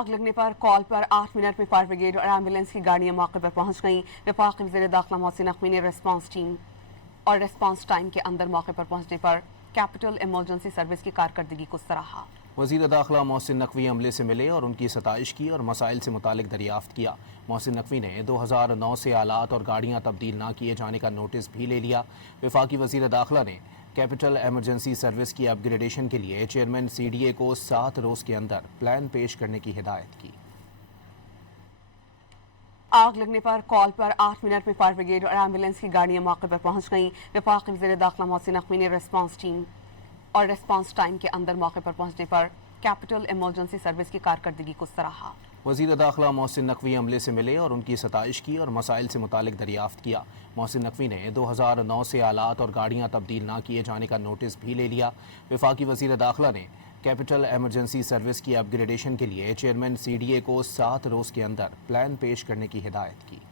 आग लगने पर कॉल पर 8 मिनट में फायर ब्रिगेड और एम्बुलेंस की गाड़ियां मौके पर पहुंच गईं। वफाकी वज़ीर दाखिला मोहसिन नकवी ने रेस्पॉन्स टाइम के अंदर मौके पर पहुंचने पर कैपिटल इमरजेंसी सर्विस की कारकर्दगी को सराहा। वज़ीर दाखिला मोहसिन नकवी अमले से मिले और उनकी सताइश की और मसाइल से मुतालिक दरियाफ्त किया। मोहसिन नकवी ने 2009 से आलात और गाड़ियां तब्दील ना किए जाने का नोटिस भी ले लिया। वफाकी वज़ीर दाखिला ने कैपिटल एमरजेंसी सर्विस की अपग्रेडेशन के लिए चेयरमैन CDA को 7 रोज़ के अंदर प्लान पेश करने की हिदायत की। आग लगने पर कॉल पर 8 मिनट में फायर ब्रिगेड और एम्बुलेंस की गाड़ियां मौके पर पहुंच गईं। वफाकी वज़ीर दाखिला मोहसिन नकवी ने रेस्पॉन्स टाइम के अंदर मौके पर पहुंचने पर कैपिटल इमरजेंसी सर्विस की कारकर्दगी को सराहा। वज़ीर दाखिला मोहसिन नकवी अमले से मिले और उनकी सताइश की और मसाइल से मुतालिक दरियाफ्त किया। मोहसिन नकवी ने 2009 से आलात और गाड़ियां तब्दील ना किए जाने का नोटिस भी ले लिया। वफाकी वज़ीर दाखिला ने कैपिटल एमरजेंसी सर्विस की अपग्रेडेशन के लिए चेयरमैन CDA को 7 रोज़ के अंदर प्लान पेश करने की हिदायत की।